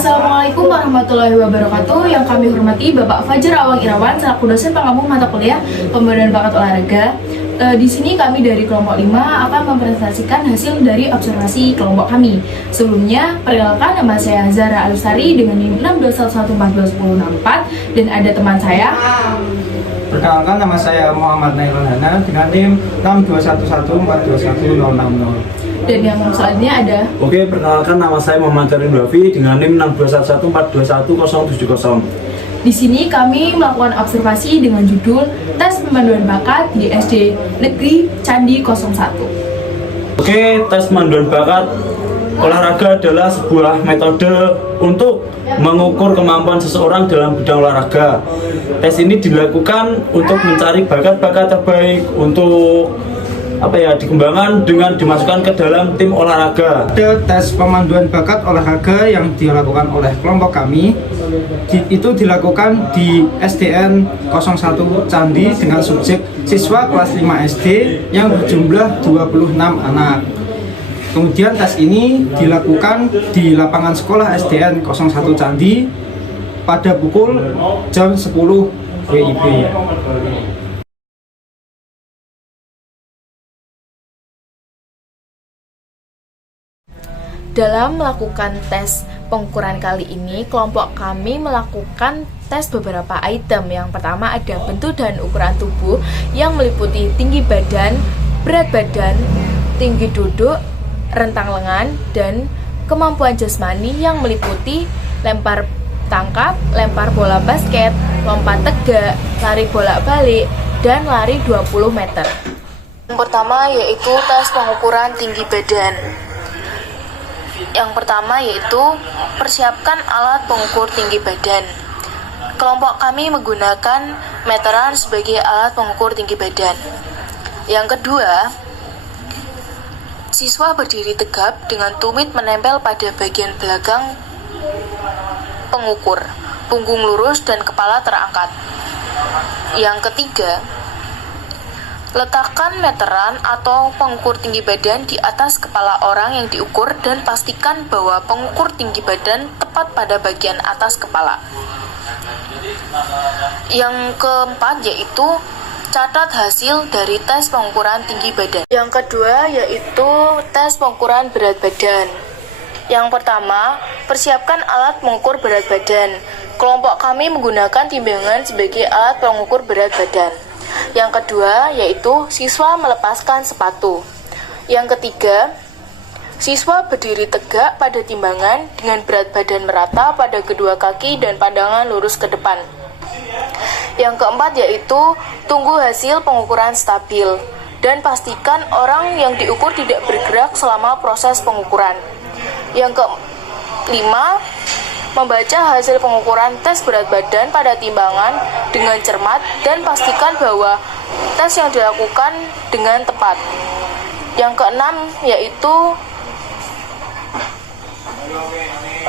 Assalamualaikum warahmatullahi wabarakatuh. Yang kami hormati Bapak Fajar Awang Irawan selaku dosen pengampu mata kuliah Pemberdayaan Bakat Olahraga. Di sini kami dari kelompok 5 akan mempresentasikan hasil dari observasi kelompok kami. Sebelumnya, perkenalkan, nama saya Zara Alustari dengan NIM 621142064 dan ada teman saya. Perkenalkan, nama saya Muhammad Nailul Hana dengan NIM 621142160. Dan yang selanjutnya ada. Oke, perkenalkan, nama saya Muhammad Karim Rafi dengan NIM 62114211070. Di sini kami melakukan observasi dengan judul Tes Pemanduan Bakat di SD Negeri Candi 01. Oke, tes pemanduan bakat olahraga adalah sebuah metode untuk mengukur kemampuan seseorang dalam bidang olahraga. Tes ini dilakukan untuk mencari bakat-bakat terbaik untuk dikembangkan dengan dimasukkan ke dalam tim olahraga. Ada tes pemanduan bakat olahraga yang dilakukan oleh kelompok kami. Itu dilakukan di SDN 01 Candi dengan subjek siswa kelas 5 SD yang berjumlah 26 anak. Kemudian tes ini dilakukan di lapangan sekolah SDN 01 Candi pada pukul jam 10 WIB. Dalam melakukan tes pengukuran kali ini, kelompok kami melakukan tes beberapa item. Yang pertama ada bentuk dan ukuran tubuh yang meliputi tinggi badan, berat badan, tinggi duduk, rentang lengan, dan kemampuan jasmani yang meliputi lempar tangkap, lempar bola basket, lompat tegak, lari bolak-balik, dan lari 20 meter. Yang pertama yaitu tes pengukuran tinggi badan. Yang pertama yaitu persiapkan alat pengukur tinggi badan. Kelompok kami menggunakan meteran sebagai alat pengukur tinggi badan. Yang kedua, siswa berdiri tegap dengan tumit menempel pada bagian belakang pengukur, punggung lurus dan kepala terangkat. Yang ketiga, letakkan meteran atau pengukur tinggi badan di atas kepala orang yang diukur dan pastikan bahwa pengukur tinggi badan tepat pada bagian atas kepala. Yang keempat yaitu catat hasil dari tes pengukuran tinggi badan. Yang kedua yaitu tes pengukuran berat badan. Yang pertama, persiapkan alat pengukur berat badan. Kelompok kami menggunakan timbangan sebagai alat pengukur berat badan. Yang kedua yaitu siswa melepaskan sepatu. Yang ketiga, siswa berdiri tegak pada timbangan dengan berat badan merata pada kedua kaki dan pandangan lurus ke depan. Yang keempat yaitu tunggu hasil pengukuran stabil dan pastikan orang yang diukur tidak bergerak selama proses pengukuran. Yang kelima, membaca hasil pengukuran tes berat badan pada timbangan dengan cermat dan pastikan bahwa tes yang dilakukan dengan tepat. Yang keenam yaitu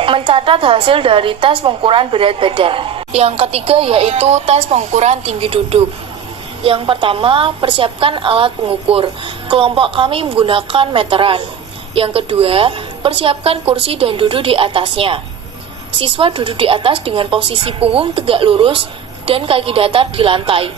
mencatat hasil dari tes pengukuran berat badan. Yang ketiga yaitu tes pengukuran tinggi duduk. Yang pertama, persiapkan alat pengukur. Kelompok kami menggunakan meteran. Yang kedua, persiapkan kursi dan duduk di atasnya. Siswa duduk di atas dengan posisi punggung tegak lurus dan kaki datar di lantai.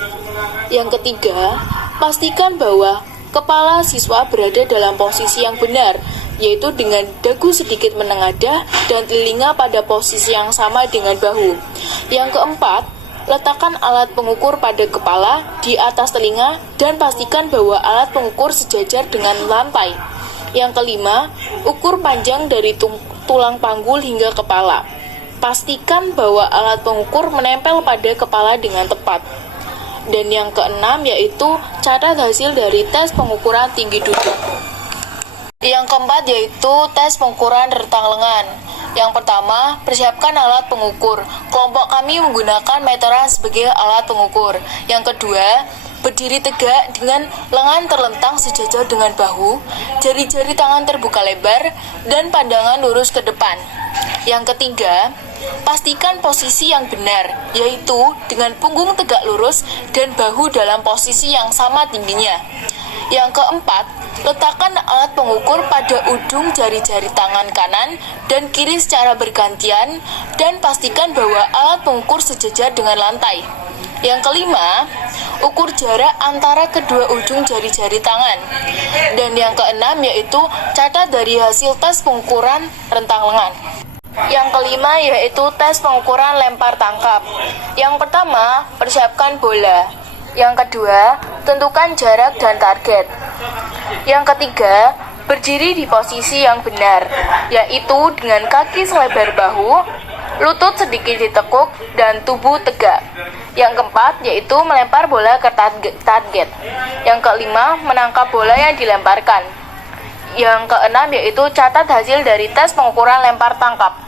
Yang ketiga, pastikan bahwa kepala siswa berada dalam posisi yang benar, yaitu dengan dagu sedikit menengadah dan telinga pada posisi yang sama dengan bahu. Yang keempat, letakkan alat pengukur pada kepala di atas telinga dan pastikan bahwa alat pengukur sejajar dengan lantai. Yang kelima, ukur panjang dari tulang panggul hingga kepala. Pastikan bahwa alat pengukur menempel pada kepala dengan tepat. Dan yang keenam yaitu catat hasil dari tes pengukuran tinggi duduk. Yang keempat yaitu tes pengukuran rentang lengan. Yang pertama, persiapkan alat pengukur. Kelompok kami menggunakan meteran sebagai alat pengukur. Yang kedua, berdiri tegak dengan lengan terlentang sejajar dengan bahu, jari-jari tangan terbuka lebar, dan pandangan lurus ke depan. Yang ketiga, pastikan posisi yang benar, yaitu dengan punggung tegak lurus dan bahu dalam posisi yang sama tingginya. Yang keempat, Letakkan alat pengukur pada ujung jari-jari tangan kanan dan kiri secara bergantian dan pastikan bahwa alat pengukur sejajar dengan lantai. Yang kelima, ukur jarak antara kedua ujung jari-jari tangan. Dan yang keenam yaitu catat dari hasil tes pengukuran rentang lengan. Yang kelima yaitu tes pengukuran lempar tangkap. Yang pertama, persiapkan bola. Yang kedua, tentukan jarak dan target. Yang ketiga, berdiri di posisi yang benar, yaitu dengan kaki selebar bahu, lutut sedikit ditekuk, dan tubuh tegak. Yang keempat, yaitu melempar bola ke target. Yang kelima, menangkap bola yang dilemparkan. Yang keenam, yaitu catat hasil dari tes pengukuran lempar tangkap.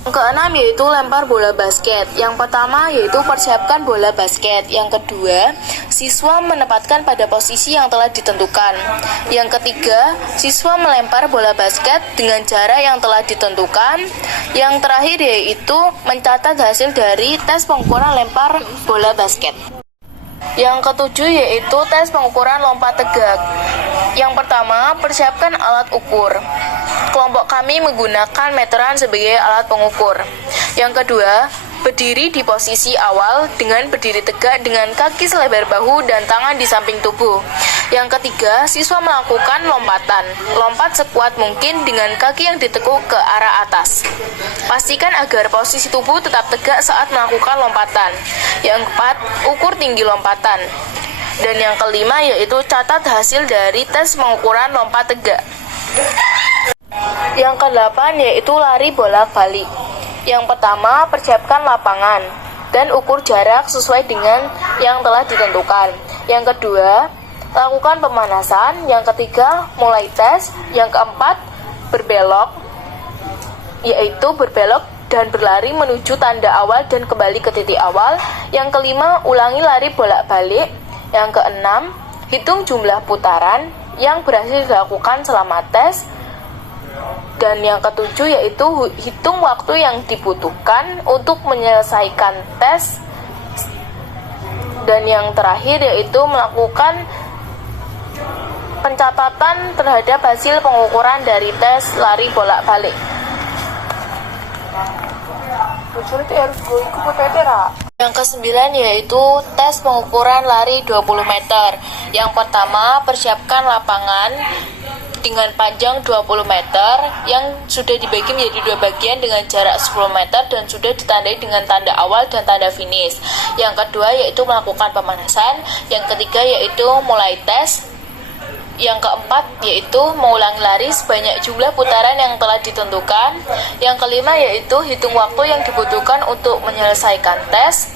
Yang keenam yaitu lempar bola basket. Yang pertama yaitu persiapkan bola basket. Yang kedua, siswa menempatkan pada posisi yang telah ditentukan. Yang ketiga, siswa melempar bola basket dengan jarak yang telah ditentukan. Yang terakhir yaitu mencatat hasil dari tes pengukuran lempar bola basket. Yang ketujuh yaitu tes pengukuran lompat tegak. Yang pertama, persiapkan alat ukur. Kelompok kami menggunakan meteran sebagai alat pengukur. Yang kedua, berdiri di posisi awal dengan berdiri tegak dengan kaki selebar bahu dan tangan di samping tubuh. Yang ketiga, siswa melakukan lompatan. Lompat sekuat mungkin dengan kaki yang ditekuk ke arah atas. Pastikan agar posisi tubuh tetap tegak saat melakukan lompatan. Yang keempat, ukur tinggi lompatan. Dan yang kelima yaitu catat hasil dari tes pengukuran lompat tegak. Yang kedelapan yaitu lari bolak-balik. Yang pertama, persiapkan lapangan dan ukur jarak sesuai dengan yang telah ditentukan. Yang kedua, lakukan pemanasan. Yang ketiga, mulai tes. Yang keempat, berbelok, yaitu berbelok dan berlari menuju tanda awal dan kembali ke titik awal. Yang kelima, ulangi lari bolak-balik. Yang keenam, hitung jumlah putaran yang berhasil dilakukan selama tes. Dan yang ketujuh yaitu hitung waktu yang dibutuhkan untuk menyelesaikan tes. Dan yang terakhir yaitu melakukan pencatatan terhadap hasil pengukuran dari tes lari bolak-balik. Yang kesembilan yaitu tes pengukuran lari 20 meter. Yang pertama, persiapkan lapangan dengan panjang 20 meter yang sudah dibagi menjadi dua bagian dengan jarak 10 meter dan sudah ditandai dengan tanda awal dan tanda finish. Yang kedua yaitu melakukan pemanasan. Yang ketiga yaitu mulai tes. Yang keempat yaitu mengulangi lari sebanyak jumlah putaran yang telah ditentukan. Yang kelima yaitu hitung waktu yang dibutuhkan untuk menyelesaikan tes.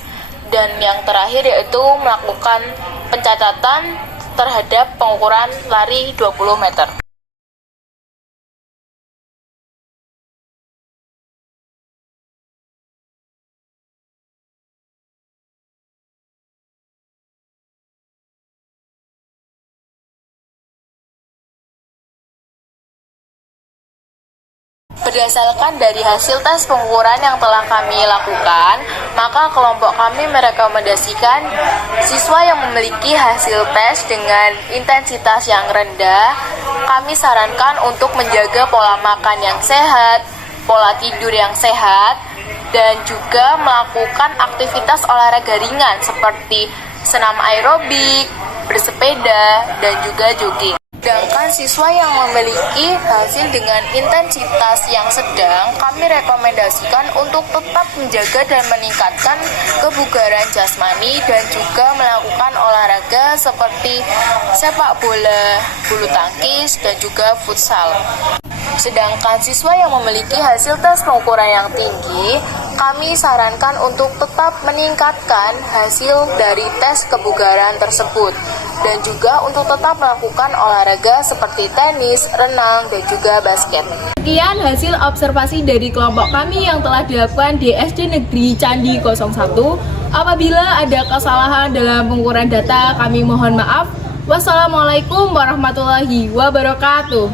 Dan yang terakhir yaitu melakukan pencatatan terhadap pengukuran lari 20 meter. Berdasarkan dari hasil tes pengukuran yang telah kami lakukan, maka kelompok kami merekomendasikan siswa yang memiliki hasil tes dengan intensitas yang rendah, kami sarankan untuk menjaga pola makan yang sehat, pola tidur yang sehat, dan juga melakukan aktivitas olahraga ringan seperti senam aerobik, bersepeda, dan juga jogging. Sedangkan siswa yang memiliki hasil dengan intensitas yang sedang, kami rekomendasikan untuk tetap menjaga dan meningkatkan kebugaran jasmani dan juga melakukan olahraga seperti sepak bola, bulu tangkis, dan juga futsal. Sedangkan siswa yang memiliki hasil tes pengukuran yang tinggi, kami sarankan untuk tetap meningkatkan hasil dari tes kebugaran tersebut dan juga untuk tetap melakukan olahraga seperti tenis, renang, dan juga basket. Sekian hasil observasi dari kelompok kami yang telah dilakukan di SD Negeri Candi 01. Apabila ada kesalahan dalam pengukuran data, kami mohon maaf. Wassalamualaikum warahmatullahi wabarakatuh.